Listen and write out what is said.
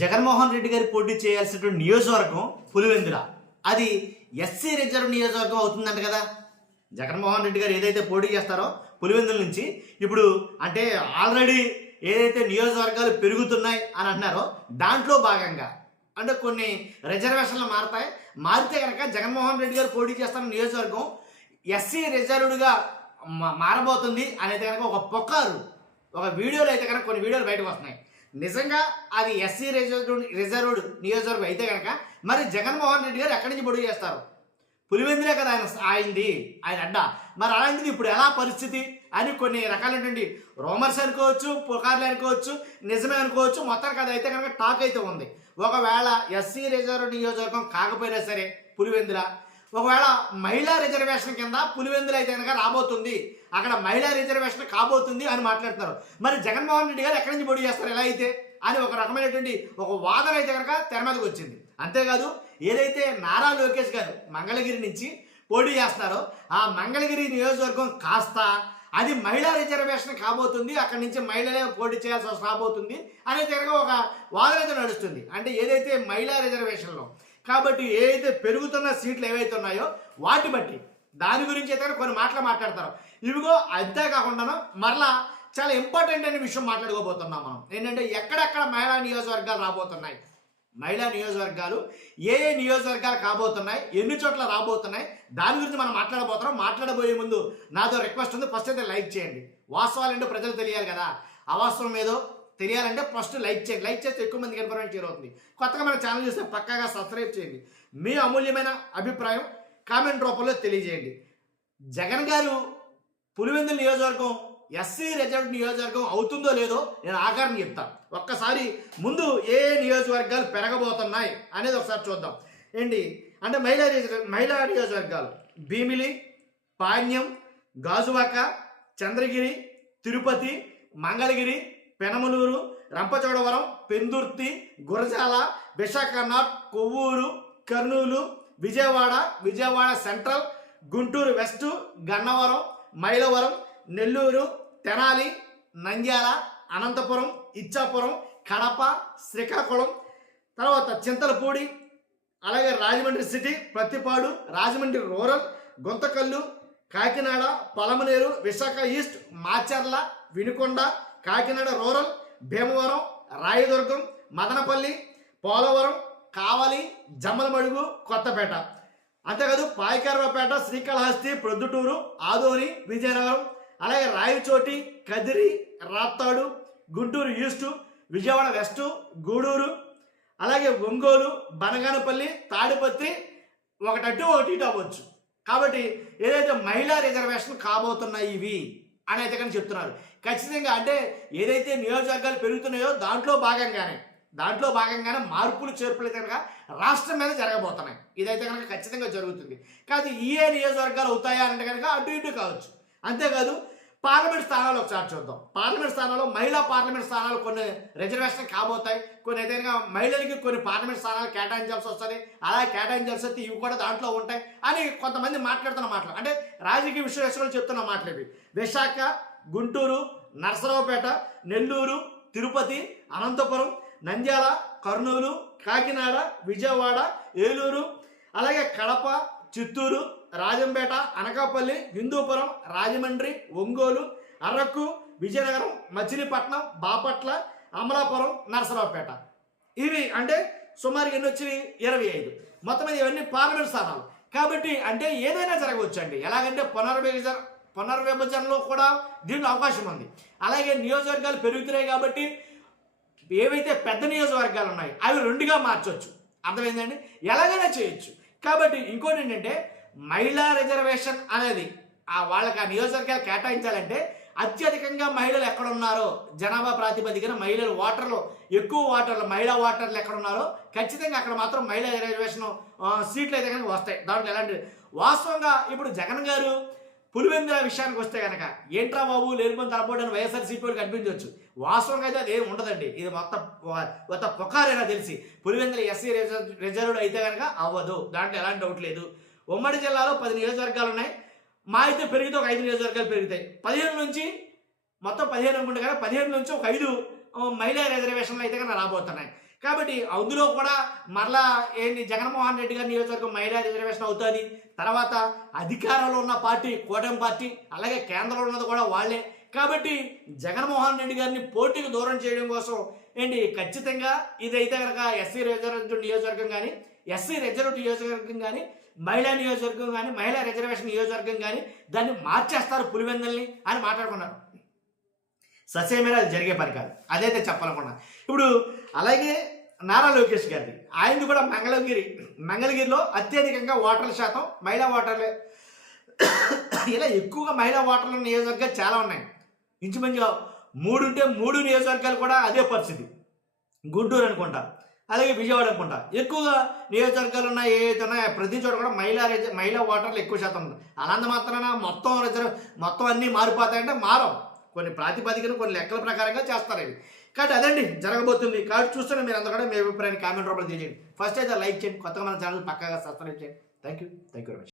జగన్మోహన్ రెడ్డి గారి పోటీ చేయాల్సినటువంటి నియోజకవర్గం పులివెందుల. అది ఎస్సీ రిజర్వ్ నియోజకవర్గం అవుతుందంట కదా. జగన్మోహన్ రెడ్డి గారు ఏదైతే పోటీ చేస్తారో పులివెందుల నుంచి, ఇప్పుడు అంటే ఆల్రెడీ ఏదైతే నియోజకవర్గాలు పెరుగుతున్నాయి అని అంటున్నారో దాంట్లో భాగంగా అంటే కొన్ని రిజర్వేషన్లు మారితే కనుక జగన్మోహన్ రెడ్డి గారు పోటీ చేస్తున్న నియోజకవర్గం ఎస్సీ రిజర్వ్డ్గా మారబోతుంది అనేది కనుక ఒక వీడియోలో అయితే కనుక కొన్ని వీడియోలు బయటకు వస్తున్నాయి. నిజంగా అది ఎస్సీ రిజర్వ్డ్ నియోజకవర్గం అయితే కనుక మరి జగన్మోహన్ రెడ్డి గారు ఎక్కడి నుంచి పోటీ చేస్తారు? పులివెందులే కదా ఆయన అడ్డా. మరి అలాంటిది ఇప్పుడు ఎలా పరిస్థితి అని కొన్ని రకాలైనటువంటి రూమర్స్ అనుకోవచ్చు, పుకార్లు అనుకోవచ్చు, నిజమే అనుకోవచ్చు. మొత్తానికి అది అయితే కనుక టాక్ అయితే ఉంది. ఒకవేళ ఎస్సీ రిజర్వ్ నియోజకవర్గం కాకపోయినా సరే పులివెందుల, ఒకవేళ మహిళా రిజర్వేషన్ కింద పులివెందులు అయితే కనుక రాబోతుంది, అక్కడ మహిళా రిజర్వేషన్ కాబోతుంది అని మాట్లాడుతున్నారు. మరి జగన్మోహన్ రెడ్డి గారు ఎక్కడి నుంచి పోటీ చేస్తారు ఎలా అయితే అని ఒక రకమైనటువంటి ఒక వాదన అయితే కనుక తెర మీదకి వచ్చింది. అంతేకాదు ఏదైతే నారా లోకేష్ గారు మంగళగిరి నుంచి పోటీ చేస్తున్నారో ఆ మంగళగిరి నియోజకవర్గం కాస్త అది మహిళా రిజర్వేషన్ కాబోతుంది, అక్కడి నుంచి మహిళలే పోటీ చేయాల్సి రాబోతుంది అనేది కనుక ఒక వాదన అయితే నడుస్తుంది. అంటే ఏదైతే మహిళా రిజర్వేషన్లో కాబట్టి ఏదైతే పెరుగుతున్న సీట్లు ఏవైతే ఉన్నాయో వాటి బట్టి దాని గురించి అయితే కొన్ని మాట్లాడతారు. ఇవిగో అంతేకాకుండా మరలా చాలా ఇంపార్టెంట్ అనే విషయం మాట్లాడుకోబోతున్నాం మనం. ఏంటంటే ఎక్కడెక్కడ మహిళా నియోజకవర్గాలు రాబోతున్నాయి, మహిళా నియోజకవర్గాలు ఏ నియోజకవర్గాలు కాబోతున్నాయి, ఎన్ని చోట్ల రాబోతున్నాయి, దాని గురించి మనం మాట్లాడబోతున్నాం. మాట్లాడబోయే ముందు నాతో రిక్వెస్ట్ ఉంది, ఫస్ట్ అయితే లైక్ చేయండి. వాస్తవాలు ఏంటో ప్రజలు తెలియాలి కదా, అవాస్తవం ఏదో తెలియాలంటే ఫస్ట్ లైక్ చేయండి. లైక్ చేస్తే ఎక్కువ మందికి ఇన్ఫర్మేషన్ చేరుతుంది. కొత్తగా మన ఛానల్ చూస్తే పక్కాగా సబ్స్క్రైబ్ చేయండి. మీ అమూల్యమైన అభిప్రాయం కామెంట్ రూపంలో తెలియజేయండి. జగన్ గారు పులివెందుల నియోజకవర్గం ఎస్సీ రిజర్వ్ నియోజకవర్గం అవుతుందో లేదో నేను ఆకారం చెప్తాను. ఒక్కసారి ముందు ఏ నియోజకవర్గాలు పెరగబోతున్నాయి అనేది ఒకసారి చూద్దాం. ఏంటి అంటే మహిళా నియోజకవర్గాలు Bhimili, Panyam, Gajuwaka, Chandragiri, Tirupati, Mangalagiri, Penamaluru, Rampachodavaram, Pendurthi, Gurajala, Visakha north, Kovvur, Kurnool, Vijayawada central, Guntur west, Gannavaram, Mylavaram, Nellore, Tenali, Nandyal, Anantapur, Ichchapuram, Kadapa, Srikakulam, తర్వాత చింతలపూడి, అలాగే Rajahmundry city, Prathipadu, Rajahmundry rural, Guntakal, Kakinada, Palamaner, Visakha east, Macherla, Vinukonda, Kakinada rural, Bhimavaram, Rayadurg, Madanapalle, Polavaram, Kavali, Jammalamadugu, Kothapeta. అంతేకాదు పాయకరావుపేట, శ్రీకాళహస్తి, ప్రొద్దుటూరు, ఆదోని, విజయనగరం, అలాగే రాయచోటి, కదిరి, రాప్తాడు, గుంటూరు ఈస్టు, విజయవాడ వెస్టు, గూడూరు, అలాగే ఒంగోలు, బనగానపల్లి, తాడిపత్రి, ఒకటి ఇటు అవ్వచ్చు. కాబట్టి ఏదైతే మహిళా రిజర్వేషన్ కాబోతున్నాయి ఇవి అని అయితే కానీ చెప్తున్నారు. ఖచ్చితంగా అంటే ఏదైతే నియోజకవర్గాలు పెరుగుతున్నాయో దాంట్లో భాగంగానే మార్పులు చేర్పులు కనుక రాష్ట్రం మీద జరగబోతున్నాయి. ఇదైతే కనుక ఖచ్చితంగా జరుగుతుంది. కాదు ఏ నియోజకవర్గాలు అవుతాయా అంటే కనుక అటు ఇటు కావచ్చు. అంతేకాదు పార్లమెంట్ స్థానాలు ఒకసారి చూద్దాం. పార్లమెంట్ స్థానాల్లో మహిళా పార్లమెంట్ స్థానాలు కొన్ని రిజర్వేషన్ కాబోతాయి. కొన్ని అయితే మహిళలకి కొన్ని పార్లమెంట్ స్థానాలు కేటాయించాల్సి వస్తుంది. అలా కేటాయించాల్సి వస్తే ఇవి కూడా దాంట్లో ఉంటాయి అని కొంతమంది మాట్లాడుతున్న మాటలు, అంటే రాజకీయ విశ్లేషకులు చెప్తున్న మాటలు ఇవి. విశాఖ, గుంటూరు, నరసరావుపేట, నెల్లూరు, తిరుపతి, అనంతపురం, నంద్యాల, కర్నూలు, కాకినాడ, విజయవాడ, ఏలూరు, అలాగే కడప, చిత్తూరు, రాజంపేట, అనకాపల్లి, హిందూపురం, రాజమండ్రి, ఒంగోలు, అరకు, విజయనగరం, మచిలీపట్నం, బాపట్ల, అమలాపురం, నరసరావుపేట. ఇవి అంటే సుమారు ఎన్ని వచ్చినాయి? 25. మొత్తం ఇవన్నీ పార్లమెంట్ స్థానాలు. కాబట్టి అంటే ఏదైనా జరగవచ్చు అండి. ఎలాగంటే పునర్విభజనలో కూడా దీంట్లో అవకాశం ఉంది. అలాగే నియోజకవర్గాలు పెరుగుతున్నాయి కాబట్టి ఏవైతే పెద్ద నియోజకవర్గాలు ఉన్నాయో అవి 2గా మార్చవచ్చు. అర్థమైందండి? ఎలాగైనా చేయొచ్చు. కాబట్టి ఇంకోటి ఏంటంటే మహిళా రిజర్వేషన్ అనేది వాళ్ళకి ఆ నియోజకవర్గాలు కేటాయించాలంటే అత్యధికంగా మహిళలు ఎక్కడున్నారో జనాభా ప్రాతిపదికన మహిళలు ఎక్కువ మహిళా ఓటర్లు ఎక్కడున్నారో ఖచ్చితంగా అక్కడ మాత్రం మహిళా రిజర్వేషన్ సీట్లు అయితే కనుక వస్తాయి. దాంట్లో ఎలాంటి వాస్తవంగా ఇప్పుడు జగన్ గారు పులివెందుల విషయానికి వస్తే కనుక ఏంట్రా బాబు లేనిపోయిన తలపోవడానికి వైఎస్ఆర్సీపీ వాళ్ళకి అనిపించవచ్చు. వాస్తవంగా అయితే అదేం ఉండదండి. ఇది మొత్తం పొకారేనా తెలిసి పులివెందుల ఎస్సీ రిజర్వ్డ్ అయితే కనుక అవ్వదు. దాంట్లో ఎలాంటి డౌట్ లేదు. ఉమ్మడి జిల్లాలో 10 నియోజకవర్గాలు ఉన్నాయి. మా అయితే పెరిగితే ఒక 5 నియోజకవర్గాలు పెరుగుతాయి. 15 నుంచి మొత్తం 15 అనుకుంటే కదా, 15 నుంచి ఒక 5 మహిళా రిజర్వేషన్లు అయితే కనుక రాబోతున్నాయి. కాబట్టి అందులో కూడా మరలా ఏంటి జగన్మోహన్ రెడ్డి గారి నియోజకవర్గం మహిళా రిజర్వేషన్ అవుతుంది. తర్వాత అధికారంలో ఉన్న పార్టీ కూటమి పార్టీ, అలాగే కేంద్రంలో ఉన్నది కూడా వాళ్ళే. కాబట్టి జగన్మోహన్ రెడ్డి గారిని పోటీకి దూరం చేయడం కోసం ఏంటి ఖచ్చితంగా ఇదైతే కనుక ఎస్సీ రిజర్వ్ నియోజకవర్గం కానీ, ఎస్సీ రిజర్వ్ నియోజకవర్గం కానీ, మహిళా నియోజకవర్గం కానీ, మహిళా రిజర్వేషన్ నియోజకవర్గం కానీ దాన్ని మార్చేస్తారు పులివెందుల్ని అని మాట్లాడుకున్నారు. ససేమిరా అది జరిగే పని కాదు. అదైతే చెప్పాలనుకున్నా. ఇప్పుడు అలాగే నారా లోకేష్ గారిది, ఆయనది కూడా మంగళగిరిలో అత్యధికంగా ఓటర్ల శాతం మహిళా ఓటర్లే. ఇలా ఎక్కువగా మహిళా ఓటర్ల నియోజకవర్గాలు చాలా ఉన్నాయి. ఇంచుమించుగా 3 ఉంటే 3 నియోజకవర్గాలు కూడా అదే పరిస్థితి. గుంటూరు అనుకుంటా, అలాగే విజయవాడ అనుకుంటా ఎక్కువగా నియోజకవర్గాలు ఉన్నాయి. ఏవైతే ఉన్నాయో ప్రతి చోట కూడా మహిళా ఓటర్లు ఎక్కువ శాతం ఉంది. అలాంటి మాత్రాన మొత్తం అన్నీ మారిపోతాయంటే మారం. కొన్ని ప్రాతిపదికన కొన్ని లెక్కల ప్రకారంగా చేస్తారు ఇవి. కాబట్టి అదండి జరగబోతుంది. కాబట్టి చూస్తున్న మీరు అందరూ కూడా మీ అభిప్రాయాన్ని కామెంట్ రూపంలో తెలియజేయండి. ఫస్ట్ అయితే లైక్ చేయండి, కొత్తగా మన ఛానల్ పక్కాగా సబ్స్క్రైబ్ చేయండి. Thank you very much.